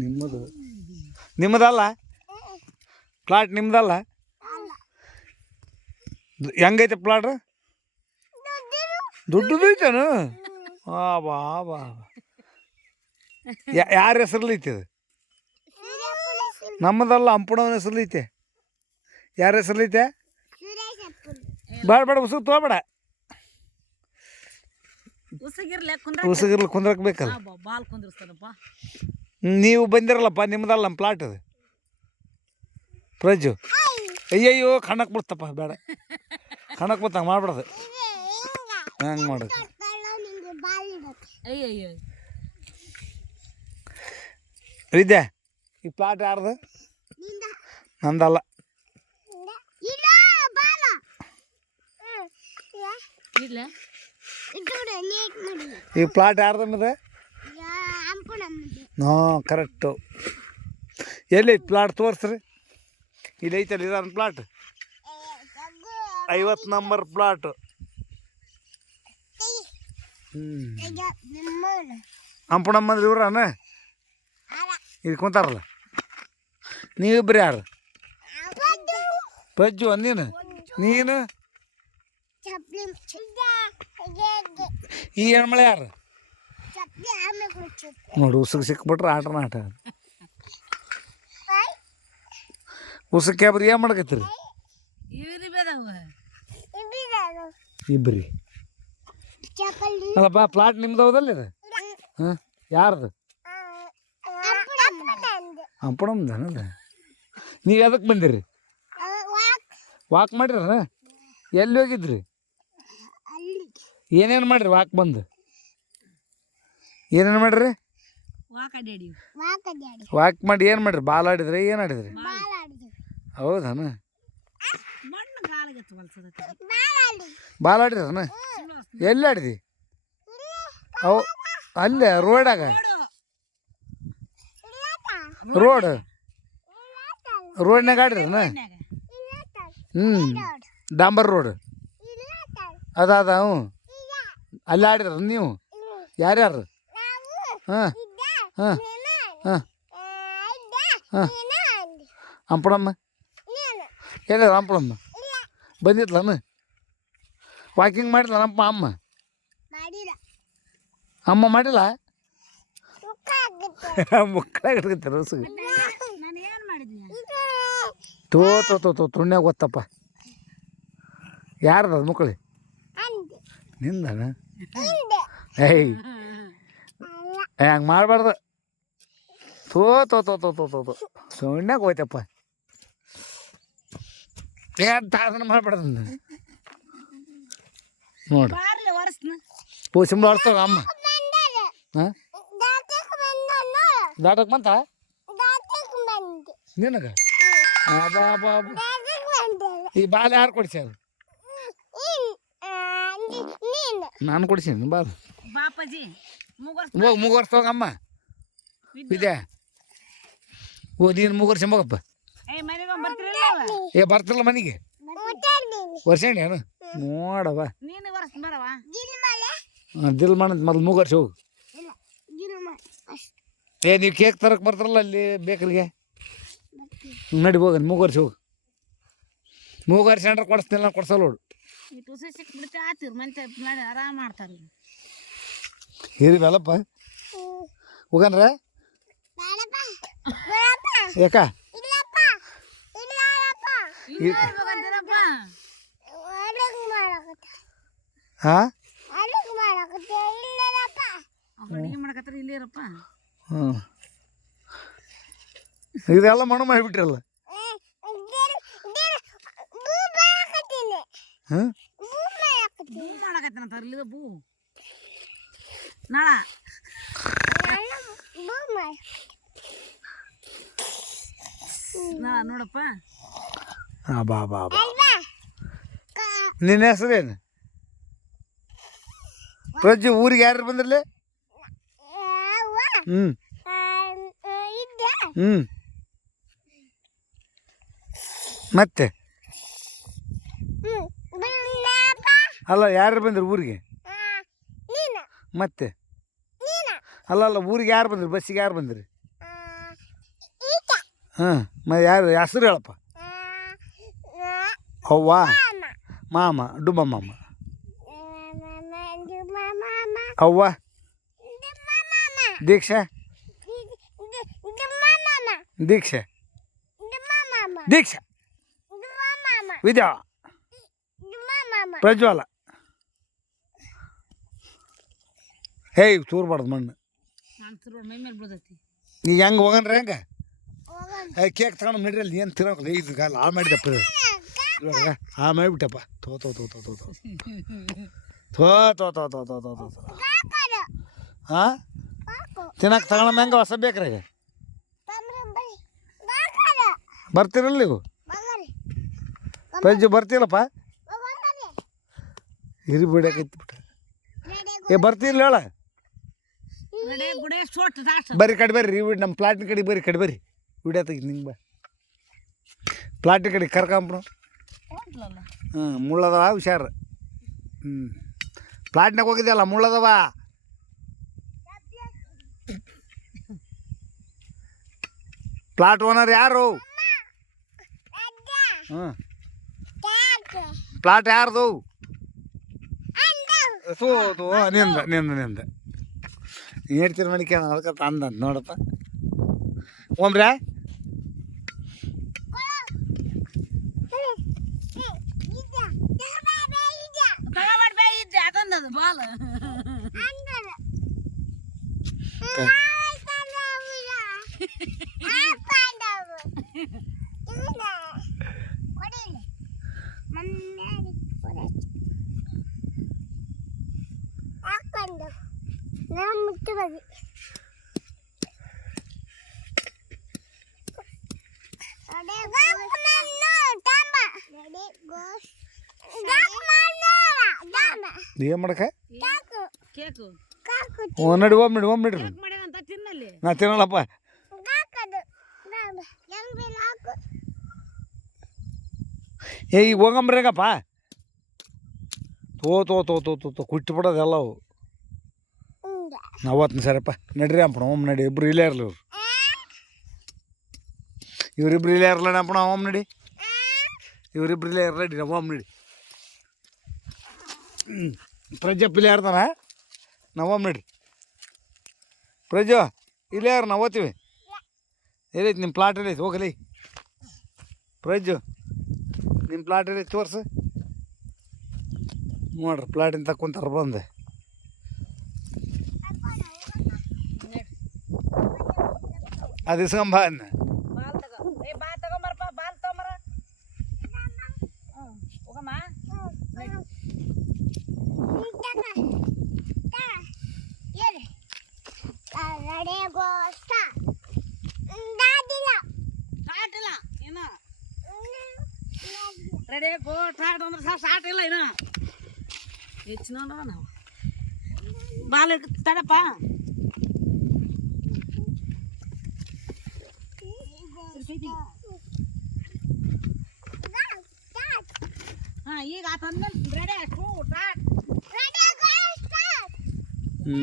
ನಿಮ್ಮದು ನಿಮ್ಮದಲ್ಲ ಪ್ಲಾಟ್ ನಿಮ್ಮದಲ್ಲ ಹೆಂಗೈತೆ ಪ್ಲಾಟ್ ದುಡ್ಡದು ಐತೇನು ಬಾ ಬಾ ಯಾರ ಹೆಸರಲ್ಲಿ ಐತೆ ಅದು ನಮ್ಮದಲ್ಲ ಅಂಪುಣವನ ಹೆಸರಲ್ಲಿ ಐತೆ ಯಾರ ಹೆಸರಲ್ಲಿ ಐತೆ ಬೇಡ ಬೇಡ ಉಸುಗ್ ತೊಗೊಬೇಡ ಉಸುಗಿರ್ಲಿ ಕುಂದ್ರಕ್ ಬೇಕಲ್ಲ ನೀವು ಬಂದಿರಲ್ಲಪ್ಪ ನಿಮ್ಮದಲ್ಲ ನಮ್ಮ ಪ್ಲಾಟ್ ಅದು ಪ್ರಜ್ಜು ಅಯ್ಯಯ್ಯೋ ಕಣ್ಣಕ್ಕೆ ಬಿಡ್ತಪ್ಪ ಬೇಡ ಕಣ್ಣಕ್ಕೆ ಬಿಡ್ತಂಗೆ ಮಾಡ್ಬಿಡೋದು ಹಂಗೆ ಮಾಡೋದು ವಿದ್ಯಾ ಈ ಪ್ಲಾಟ್ ಯಾರ್ದು ನಂದಲ್ಲ ಈ ಪ್ಲಾಟ್ ಯಾರ್ದು ನಿಮ್ಮದು ಹಾಂ ಕರೆಕ್ಟು ಎಲ್ಲಿ ಪ್ಲಾಟ್ ತೋರಿಸ್ರಿ ಇಲ್ಲಿ ಐತಲ್ಲ ಇದೊಂದು ಪ್ಲಾಟ್ 50 ನಂಬರ್ ಪ್ಲಾಟು ಅಂಪುಣಮ್ಮಂದ್ರೆ ಇವ್ರನ ಇದು ಕುಂತಾರಲ್ಲ ನೀವಿಬ್ರು ಯಾರು ಪಜ್ಜು ಅಂದೀನು ನೀನು ಈ ಹೆಣ್ಮಳೆ ಯಾರು ನೋಡಿ ಉಸುಕ್ ಸಿಕ್ಬಿಟ್ರೆ ಆಟನ ಆಟ ಉಸುಕ್ ಯಾಬ್ರಿ ಏನು ಮಾಡಕತ್ತೀರಿ ಇಬ್ರಿ ಅಲ್ಲಪ್ಪ ಪ್ಲಾಟ್ ನಿಮ್ದು ಹೌದಲ್ಲ ಇದು ಹಾಂ ಯಾರ್ದು ಅಂಪುಣಮ್ದನದ ನೀವು ಎದಕ್ಕೆ ಬಂದಿರಿ ವಾಕ್ ಮಾಡಿರ ಎಲ್ಲಿ ಹೋಗಿದ್ರಿ ಏನೇನು ಮಾಡಿರಿ ವಾಕ್ ಬಂದು ಏನೇನು ಮಾಡಿರಿ ವಾಕ್ ಮಾಡಿ ಏನು ಮಾಡಿರಿ ಬಾಲ್ ಆಡಿದ್ರಿ ಏನು ಆಡಿದ್ರಿ ಹೌದಾನ ಬಾಲ್ ಆಡಿದ್ರನ ಎಲ್ಲಿ ಆಡಿದಿ ಅವು ಅಲ್ಲೇ ರೋಡಾಗ ರೋಡ್ನಾಗ ಆಡಿದ್ರನ ಡಾಂಬರ್ ರೋಡ್ ಅದ ಹ್ಞೂ ಅಲ್ಲಿ ಆಡಿದ್ರ ನೀವು ಯಾರ್ಯಾರು ಹಾಂ ಹಾಂ ಹಾಂ ಹಾಂ ಅಂಪುಣಮ್ಮ ಎಲ್ಲ ಅಂಪುಣಮ್ಮ ಬಂದಿದ್ಲನ ವಾಕಿಂಗ್ ಮಾಡಿಲ್ಲ ನಮ್ಮ ಅಮ್ಮ ಮಾಡಿಲ್ಲ ಮುಕ್ಕಳಾಗಿರ್ತಾರೆ ಹೊಸು ತುಣ್ಯಾಗ ಗೊತ್ತಪ್ಪ ಯಾರ್ದ ಮುಕ್ಕಳಿ ನಿಂದನ ಏಯ್ ಹಂಗೆ ಮಾಡಬಾರ್ದು ತುಣ್ಯಾಗ ಹೋಯ್ತಪ್ಪ ತಾಸನ ಮಾಡ್ಬಾರ್ದು ನೋಡಿ ಸಿಂಬಳ ಹೊಡ್ತಾವ ಅಮ್ಮ ಹಾಂ ದಾಟಕ್ಕೆ ಬಂತ ನಿನಗೆ ಈ ಬಾಲ್ ಯಾರು ಕೊಡ್ಸ್ಯಾರ ನಾನು ಕೊಡ್ಸೀನಿ ಬಾಲ್ ಹೋಗಿ ಮುಗುವರ್ಸ್ತೋಗಮ್ಮ ವಿದ್ಯಾ ನೀನು ಮುಗುವರ್ಸಂಬೋಗಪ್ಪ ಬರ್ತಿಲ್ಲ ಮನೆಗೆ ವರ್ಷಣಿ ಏನು ನೋಡವ ದಿಲ್ ಮಾಡ ಮೊದಲು ಮುಗುವರ್ಸಿ ಹೋಗು ನೀವು ಕೇಕ್ ತರಕ್ಕೆ ಬರ್ತಾರಲ್ಲ ಅಲ್ಲಿ ಬೇಕ್ರಿಗೆ ನಡಿ ಹೋಗ ಮೂಗರ್ಸಿ ಹೋಗು ಮೂಗರ್ಸಿ ಅಂದ್ರೆ ಕೊಡಿಸ್ತಿಲ್ಲ ಕೊಡ್ಸಲ್ಲ ನೋಡು ಹಿರಿ ಬೇಲಪ್ಪ ಹೋಗನ್ರ ಯಾಕ ಹಾಂ ಹ್ಞೂ ಇದೆಲ್ಲ ಮಣ್ಣು ಮಾಡಿಬಿಟ್ರಲ್ಲ ನೋಡಪ್ಪ ಬಾ ಬಾ ಬಾ ನಿನ್ನ ಹೆಸರೇನು ಪ್ರಜ್ಜು ಊರಿಗೆ ಯಾರು ಬಂದಿರಲಿ ಹ್ಞೂ ಹ್ಞೂ ಮತ್ತೆ ಅಲ್ಲ ಯಾರು ಬಂದ್ರು ಊರಿಗೆ ಮತ್ತೆ ಅಲ್ಲ ಊರಿಗೆ ಯಾರು ಬಂದ್ರಿ ಬಸ್ಸಿಗೆ ಯಾರು ಬಂದಿರಿ ಹಾಂ ಯಾರು ಹೆಸರು ಹೇಳಪ್ಪ ಅವ್ವ ಮಾಮ ಡುಮ್ಮ ಮಾಮ ಅವ್ವ ದೀಕ್ಷಾ ದೀಕ್ಷಾ ದೀಕ್ಷಾ ವಿದ್ಯಾ ಪ್ರಜ್ವಲ ಹೇಯ್ ತೂರ್ಬಾರ್ದು ಮಣ್ಣು ಮೈ ಮೇಲೆ ಬೀಳ್ತೈತಿ ಈಗ ಹೆಂಗೆ ಹೋಗನ್ರಿ ಹೆಂಗೆ ಕೇಕ್ ತಗೊಂಡು ನಡ್ರಿ ಅಲ್ಲಿ ಏನು ತಿನ್ನೋಕೆ ಇದು ಕಾಲ ಹಾಳು ಮಾಡಿದಪ್ಪ ಇವಾಗ ಹಾಳು ಮಾಡಿಬಿಟ್ಟಪ್ಪ ತೋ ತೋ ತೋ ತೋ ತೋ ತೋ ತೋ ತೋ ತೋ ತೋ ತೋ ತೋ ತೋ ಹಾಂ ತಿನ್ನಕ್ಕೆ ತಗೊಳಮ್ಮ ಹೆಂಗೆ ಹೊಸ ಬೇಕ್ರಿ ಈಗ ಬರ್ತೀರಲ್ಲ ನೀವು ಪ್ರಜ್ಜು ಬರ್ತೀರಲ್ಲಪ್ಪ ಹಿರಿ ಬಿಡಕೈತಿ ಬಿಟ್ಟ ಏ ಬರ್ತಿರ್ಲಿ ಹೇಳ ಬರ್ರಿ ಕಡೆ ಬರ್ರಿ ನಮ್ಮ ಪ್ಲಾಟ್ನ ಕಡೆ ಬರ್ರಿ ಕಡೆ ಬರ್ರಿ ವಿಡಿಯೋ ತೆಗಿ ನಿಂಗೆ ಬಾ ಪ್ಲಾಟ್ನ ಕಡೆ ಕರ್ಕೊಂಬಿಡು ಹ್ಞೂ ಮುಳ್ಳದವ ಹುಷಾರು ಪ್ಲಾಟ್ನಾಗ ಹೋಗಿದ್ಯಲ್ಲ ಮುಳ್ಳದವ ಪ್ಲಾಟ್ ಓನರ್ ಯಾರು ಹ್ಞೂ ಪ್ಲಾಟ್ ಯಾರ್ದು ತೋ ತೋ ನಿಂದ ಹೇಳ್ತೀರ ಮಣಿಕೆ ಅದಕ್ಕೆ ಅಂದ ನೋಡಪ್ಪ ಓಮ್ರ ಬಾಲ್ ಏನು ಮಾಡಕ ಕೇಕು ನಡಿ ನಡ್ರಿ ಮಾಡ್ಯಾನಂತ ತಿನ್ನಲ್ಲಿ ನಾ ತಿನ್ನಲ್ಲಪ್ಪ ಏ ಈಗ ಹೋಗಂಬ್ರಿ ಹೆಂಗಪ್ಪ ತೋ ತೋ ತೋ ತೋ ತೋ ತೋ ಕುಟ್ಟಿ ಬಿಡೋದೆಲ್ಲವು ಅವತ್ತಿನ ಸರಪ್ಪ ನಡ್ರಿ ಅಪ್ಪಣ ಓಮ್ ನಡಿ ಇಬ್ರು ಇಲ್ಲೇ ಇರಲಿ ಇವರಿಬ್ರು ಇಲ್ಲೇ ಇರಲ್ಲ ಅಪ್ಪಣ ಓಮ್ ನಡಿ ಇವರಿಬ್ರು ಇಲ್ಲೇ ಇರಲಿ ನಾವು ಓಮ್ ನಡಿ ಪ್ರಜ್ಜಪ್ಪ ಇಲ್ಲೇ ಇರ್ತಾನ ನಾವು ಓಮ್ ನಡಿ ಪ್ರಜ್ಜು ಇಲ್ಲೇ ಯಾರು ನಾವು ಓದ್ತೀವಿ ಎಲ್ಲೈತಿ ನಿಮ್ಮ ಪ್ಲಾಟ್ ಎಲ್ಲೈತಿ ಹೋಗಲಿ ಪ್ರಜ್ಜು ನಿಮ್ಮ ಪ್ಲಾಟ್ ಎಲ್ಲೈತಿ ತೋರ್ಸು ನೋಡ್ರಿ ಪ್ಲಾಟಿನ ತಕ್ಕೊಂತಾರ ಬಂದೆ ಅದು ಇಸ್ಕೊಂಬ ಅನ್ನ ಬಾಲ್ ತಗೋ ಬಾಲ್ ತಗೊಂಬರಪ್ಪ ಬಾಲ್ ತಗೊಂಬರ ಹೋಗಮ್ಮ ಸ್ಟಾರ್ಟ್ ಇಲ್ಲ ಇನ್ನು ರೆಡಿ ಗೋ ಸ್ಟಾರ್ಟ್ ಅಂದ್ರೆ ಸ್ಟಾರ್ಟ್ ಇಲ್ಲ ಇನ್ನು ಹೆಚ್ಚು ನೋಡುವ ನಾವು ಬಾಲ್ ತಡಪ್ಪ ಹಾಂ ಈಗ ತಂದ್ಮೇಲೆ ರೆಡಿ ಸ್ಟಾರ್ಟ್ ಹ್ಞೂ